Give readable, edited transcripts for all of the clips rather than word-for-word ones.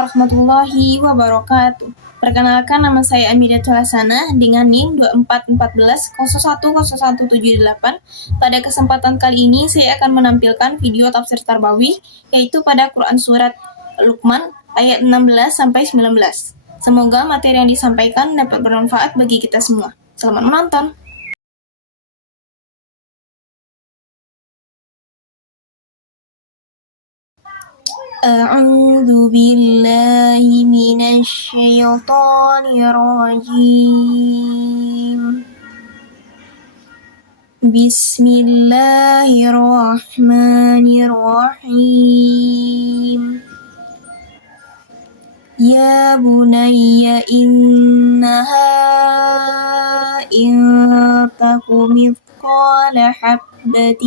warahmatullahi wabarakatuh. Perkenalkan, nama saya Amidatul Hasanah dengan NIM 2414010178. Pada kesempatan kali ini saya akan menampilkan video tafsir Tarbawi, yaitu pada Quran Surat Luqman ayat 16 sampai 19. Semoga materi yang disampaikan dapat bermanfaat bagi kita semua. Selamat menonton. أعوذ بالله من الشيطان الرجيم بسم الله الرحمن الرحيم يا بني إنها إن تك مثقال حبة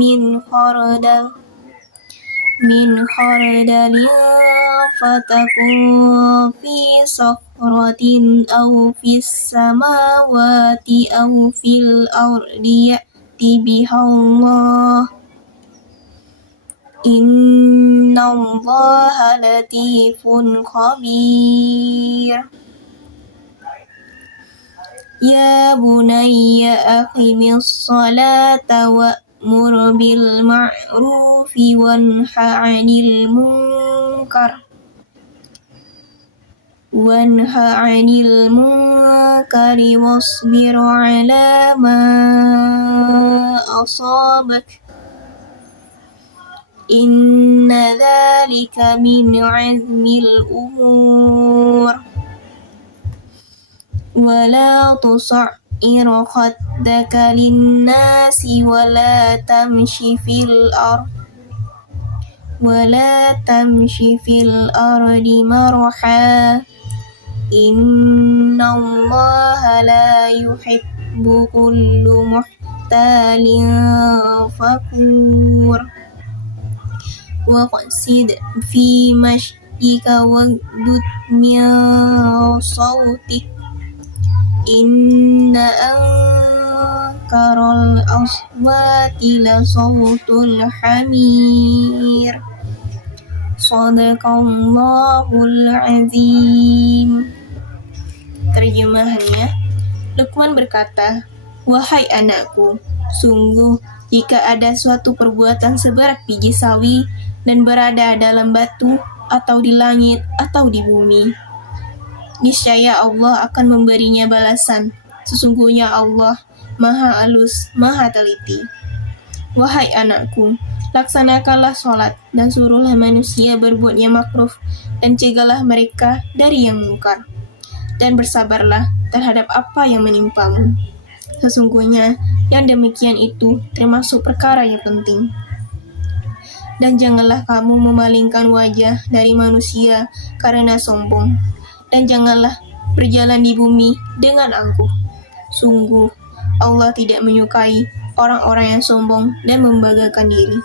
من خردل فتكن في صخرة أو في السماوات أو في الأرض يأت بها الله إن الله لطيف خبير يا بني أقم الصلاة وأمر بالمعروف وانه عن المنكر واصبر على ما أصابك إن ذلك من عزم الأمور ولا تصعر خدك للناس ولا تمش في الأرض مرحا إن الله لا يحب كل مختال فخور واقصد في مشيك واغضض من صوتك إن أنكر الأصوات لصوت الحمير Sadaqallahul azim. Terjemahannya, Luqman berkata, "Wahai anakku, sungguh jika ada suatu perbuatan seberat biji sawi dan berada dalam batu atau di langit atau di bumi, niscaya Allah akan memberinya balasan. Sesungguhnya Allah Maha Alus, Maha Teliti. Wahai anakku, laksanakanlah sholat dan suruhlah manusia berbuat yang makruf dan cegahlah mereka dari yang mungkar. Dan bersabarlah terhadap apa yang menimpamu. Sesungguhnya yang demikian itu termasuk perkara yang penting. Dan janganlah kamu memalingkan wajah dari manusia karena sombong. Dan janganlah berjalan di bumi dengan angkuh. Sungguh Allah tidak menyukai orang-orang yang sombong dan membanggakan diri.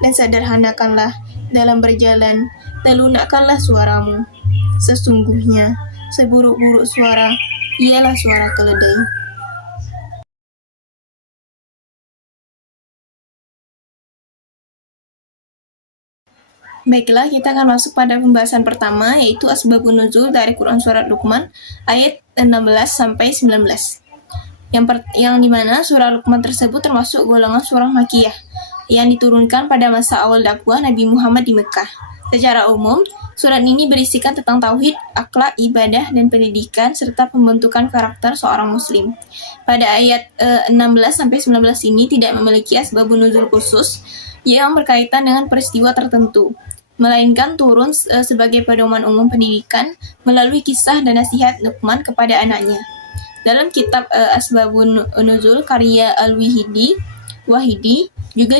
Dan sederhanakanlah dalam berjalan, dan lunakkanlah suaramu. Sesungguhnya seburuk-buruk suara ialah suara keledai." Baiklah, kita akan masuk pada pembahasan pertama, yaitu asbabun nuzul dari Quran Surat Luqman ayat 16 sampai 19. Yang dimana surah Luqman tersebut termasuk golongan surah Makkiyah yang diturunkan pada masa awal dakwah Nabi Muhammad di Mekah. Secara umum, surat ini berisikan tentang tauhid, akhlak, ibadah, dan pendidikan serta pembentukan karakter seorang muslim. Pada ayat 16 sampai 19 ini tidak memiliki asbabun nuzul khusus yang berkaitan dengan peristiwa tertentu, melainkan turun sebagai pedoman umum pendidikan melalui kisah dan nasihat Luqman kepada anaknya. Dalam kitab Asbabun Nuzul karya Al-Wahidi juga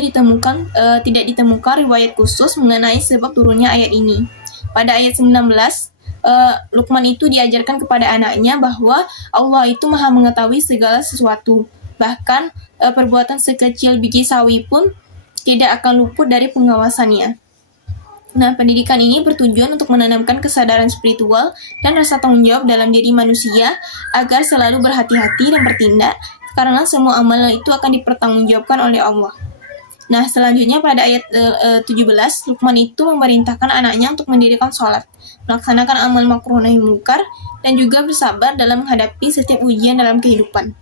tidak ditemukan riwayat khusus mengenai sebab turunnya ayat ini. Pada ayat 19, Luqman itu diajarkan kepada anaknya bahwa Allah itu Maha mengetahui segala sesuatu. Bahkan perbuatan sekecil biji sawi pun tidak akan luput dari pengawasannya. Nah, pendidikan ini bertujuan untuk menanamkan kesadaran spiritual dan rasa tanggung jawab dalam diri manusia agar selalu berhati-hati dan bertindak, karena semua amalan itu akan dipertanggungjawabkan oleh Allah. Nah, selanjutnya pada ayat 17, Luqman itu memerintahkan anaknya untuk mendirikan sholat, melaksanakan amal makruh nahi mungkar, dan juga bersabar dalam menghadapi setiap ujian dalam kehidupan.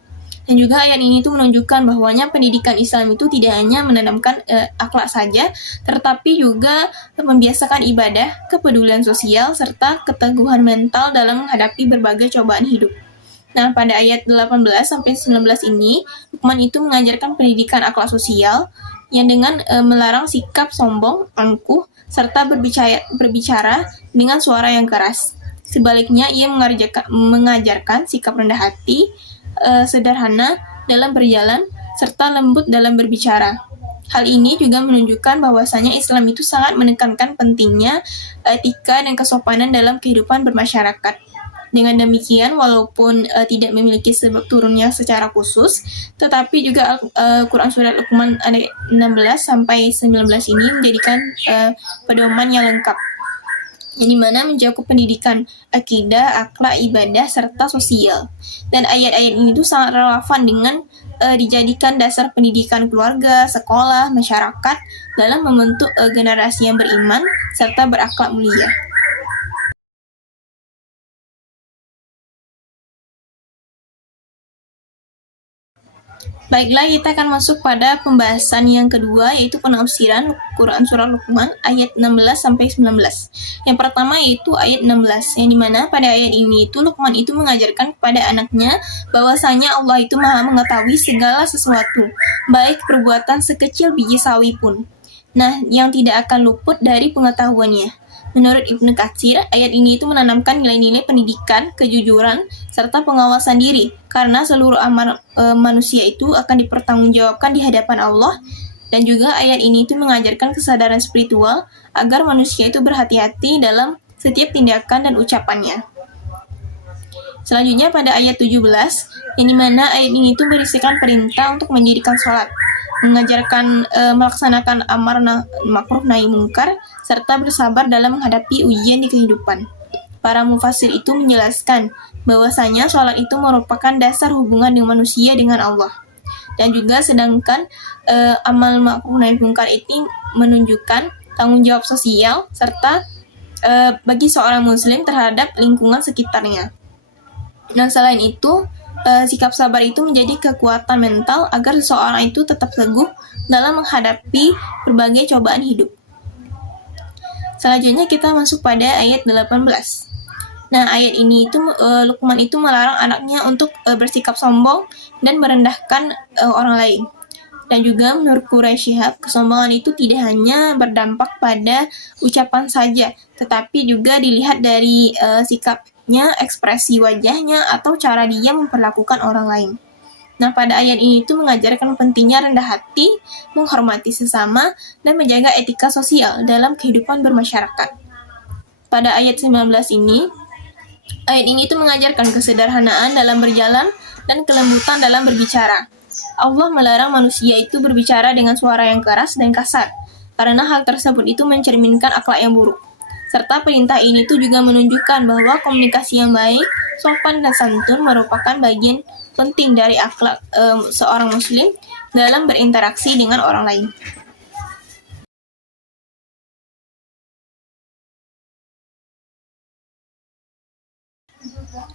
Dan juga ayat ini itu menunjukkan bahwanya pendidikan Islam itu tidak hanya menanamkan akhlak saja, tetapi juga membiasakan ibadah, kepedulian sosial, serta keteguhan mental dalam menghadapi berbagai cobaan hidup. Nah, pada ayat 18-19 ini, Luqman itu mengajarkan pendidikan akhlak sosial yang dengan melarang sikap sombong, angkuh, serta berbicara dengan suara yang keras. Sebaliknya, ia mengajarkan sikap rendah hati, sederhana dalam berjalan, serta lembut dalam berbicara. Hal ini juga menunjukkan bahwasanya Islam itu sangat menekankan pentingnya etika dan kesopanan dalam kehidupan bermasyarakat. Dengan demikian, walaupun tidak memiliki sebab turunnya secara khusus, tetapi juga Quran Surat Luqman ayat 16-19 ini menjadikan pedoman yang lengkap, yang dimana mencakup pendidikan akidah, akhlak, ibadah, serta sosial. Dan ayat-ayat ini tuh sangat relevan dengan dijadikan dasar pendidikan keluarga, sekolah, masyarakat dalam membentuk generasi yang beriman serta berakhlak mulia. Baiklah, kita akan masuk pada pembahasan yang kedua, yaitu penafsiran Quran Surah Luqman ayat 16-19. Yang pertama yaitu ayat 16, yang dimana pada ayat ini itu Luqman itu mengajarkan kepada anaknya bahwasanya Allah itu maha mengetahui segala sesuatu, baik perbuatan sekecil biji sawi pun. Nah, yang tidak akan luput dari pengetahuannya. Menurut Ibnu Katsir, ayat ini itu menanamkan nilai-nilai pendidikan, kejujuran, serta pengawasan diri, karena seluruh amal manusia itu akan dipertanggungjawabkan di hadapan Allah, dan juga ayat ini itu mengajarkan kesadaran spiritual agar manusia itu berhati-hati dalam setiap tindakan dan ucapannya. Selanjutnya pada ayat 17, yang dimana ayat ini itu berisikan perintah untuk mendirikan sholat, mengajarkan melaksanakan amar makruh nahi mungkar, serta bersabar dalam menghadapi ujian di kehidupan. Para mufasir itu menjelaskan bahwasanya sholat itu merupakan dasar hubungan dengan manusia dengan Allah. Dan juga sedangkan amal makruh nahi mungkar ini menunjukkan tanggung jawab sosial serta bagi seorang muslim terhadap lingkungan sekitarnya. Dan selain itu, sikap sabar itu menjadi kekuatan mental agar seseorang itu tetap teguh dalam menghadapi berbagai cobaan hidup. Selanjutnya kita masuk pada ayat 18. Nah, ayat ini itu Luqman itu melarang anaknya untuk bersikap sombong dan merendahkan orang lain. Dan juga menurut Quraisy Shihab, kesombongan itu tidak hanya berdampak pada ucapan saja, tetapi juga dilihat dari sikapnya, ekspresi wajahnya, atau cara dia memperlakukan orang lain. Nah, pada ayat ini itu mengajarkan pentingnya rendah hati, menghormati sesama, dan menjaga etika sosial dalam kehidupan bermasyarakat. Pada ayat 19 ini, ayat ini itu mengajarkan kesederhanaan dalam berjalan dan kelembutan dalam berbicara. Allah melarang manusia itu berbicara dengan suara yang keras dan kasar, karena hal tersebut itu mencerminkan akhlak yang buruk. Serta perintah ini tuh juga menunjukkan bahwa komunikasi yang baik, sopan dan santun merupakan bagian penting dari akhlak seorang muslim dalam berinteraksi dengan orang lain.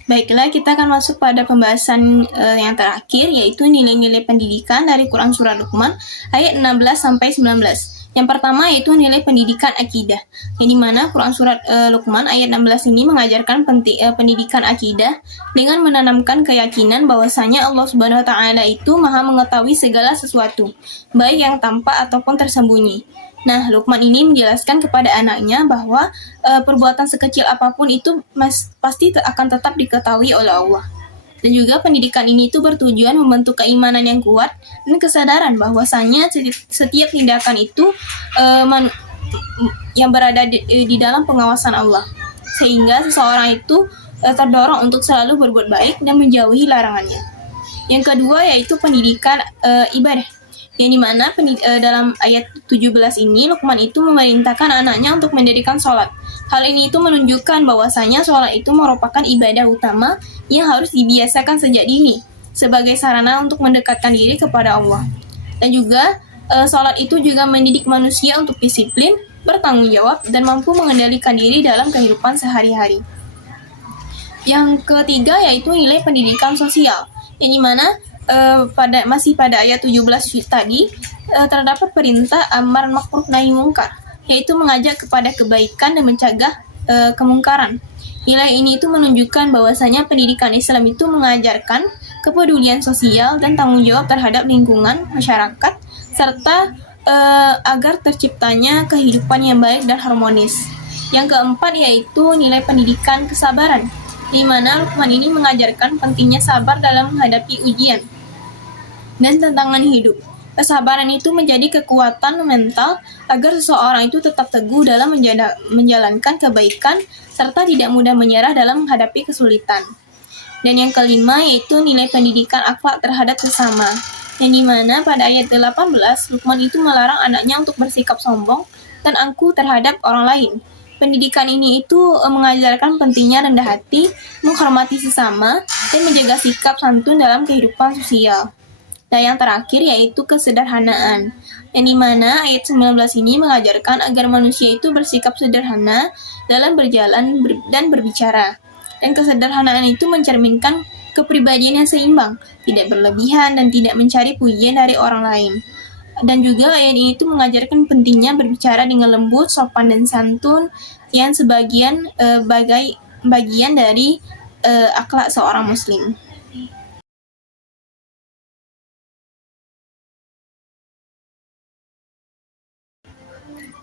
Baiklah, kita akan masuk pada pembahasan yang terakhir, yaitu nilai-nilai pendidikan dari Quran Surah Luqman ayat 16-19. Yang pertama yaitu nilai pendidikan akidah, yang dimana Quran Surat Luqman ayat 16 ini mengajarkan pendidikan akidah dengan menanamkan keyakinan bahwasanya Allah Subhanahu Wa Taala itu maha mengetahui segala sesuatu, baik yang tampak ataupun tersembunyi. Nah, Luqman ini menjelaskan kepada anaknya bahwa perbuatan sekecil apapun itu pasti akan tetap diketahui oleh Allah. Dan juga pendidikan ini itu bertujuan membentuk keimanan yang kuat dan kesadaran bahwasanya setiap tindakan itu yang berada di dalam pengawasan Allah, sehingga seseorang itu terdorong untuk selalu berbuat baik dan menjauhi larangannya. Yang kedua yaitu pendidikan ibadah, yang dimana dalam ayat 17 ini Luqman itu memerintahkan anaknya untuk mendirikan sholat. Hal ini itu menunjukkan bahwasanya sholat itu merupakan ibadah utama yang harus dibiasakan sejak dini sebagai sarana untuk mendekatkan diri kepada Allah. Dan juga Sholat itu juga mendidik manusia untuk disiplin, bertanggung jawab, dan mampu mengendalikan diri dalam kehidupan sehari-hari. Yang ketiga yaitu nilai pendidikan sosial, yang dimana masih pada ayat 17 tadi terdapat perintah amar ma'ruf nahi mungkar, yaitu mengajak kepada kebaikan dan mencegah kemungkaran. Nilai ini itu menunjukkan bahwasanya pendidikan Islam itu mengajarkan kepedulian sosial dan tanggung jawab terhadap lingkungan, masyarakat, serta agar terciptanya kehidupan yang baik dan harmonis. Yang keempat yaitu nilai pendidikan kesabaran, di mana Luqman ini mengajarkan pentingnya sabar dalam menghadapi ujian dan tantangan hidup. Kesabaran itu menjadi kekuatan mental agar seseorang itu tetap teguh dalam menjalankan kebaikan serta tidak mudah menyerah dalam menghadapi kesulitan. Dan yang kelima yaitu nilai pendidikan akhlak terhadap sesama, yang dimana pada ayat 18 Luqman itu melarang anaknya untuk bersikap sombong dan angkuh terhadap orang lain. Pendidikan ini itu mengajarkan pentingnya rendah hati, menghormati sesama, dan menjaga sikap santun dalam kehidupan sosial. Dan yang terakhir yaitu kesederhanaan, yang dimana ayat 19 ini mengajarkan agar manusia itu bersikap sederhana dalam berjalan dan berbicara. Dan kesederhanaan itu mencerminkan kepribadian yang seimbang, tidak berlebihan dan tidak mencari pujian dari orang lain. Dan juga ayat ini itu mengajarkan pentingnya berbicara dengan lembut, sopan dan santun, yang sebagian bagian dari akhlak seorang muslim.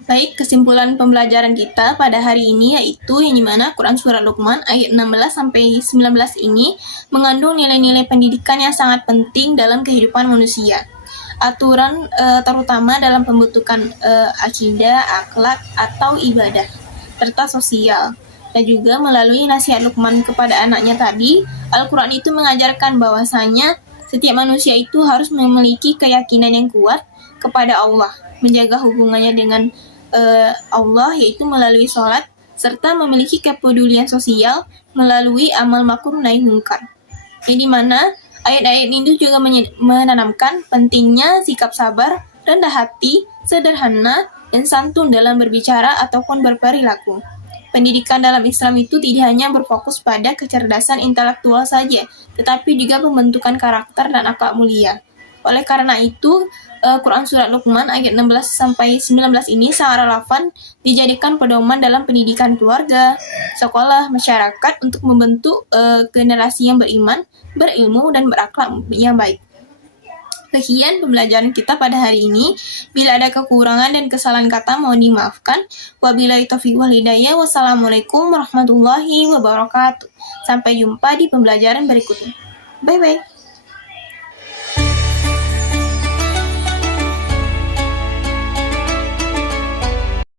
Baik, kesimpulan pembelajaran kita pada hari ini yaitu yang dimana Quran Surat Luqman ayat 16-19 ini mengandung nilai-nilai pendidikan yang sangat penting dalam kehidupan manusia. Aturan terutama dalam pembentukan akidah, akhlak, atau ibadah, serta sosial. Dan juga melalui nasihat Luqman kepada anaknya tadi, Al-Quran itu mengajarkan bahwasanya setiap manusia itu harus memiliki keyakinan yang kuat kepada Allah, menjaga hubungannya dengan Allah yaitu melalui sholat, serta memiliki kepedulian sosial melalui amal ma'ruf nahi mungkar. Yang dimana ayat-ayat ini juga menanamkan pentingnya sikap sabar, rendah hati, sederhana, dan santun dalam berbicara ataupun berperilaku. Pendidikan dalam Islam itu tidak hanya berfokus pada kecerdasan intelektual saja, tetapi juga pembentukan karakter dan akhlak mulia. Oleh karena itu, Quran Surat Luqman ayat 16-19 ini sangat relevan dijadikan pedoman dalam pendidikan keluarga, sekolah, masyarakat untuk membentuk generasi yang beriman, berilmu, dan berakhlak yang baik. Sekian pembelajaran kita pada hari ini. Bila ada kekurangan dan kesalahan kata mohon dimaafkan. Wabillahi taufiq wal hidayah. Wassalamualaikum warahmatullahi wabarakatuh. Sampai jumpa di pembelajaran berikutnya. Bye-bye.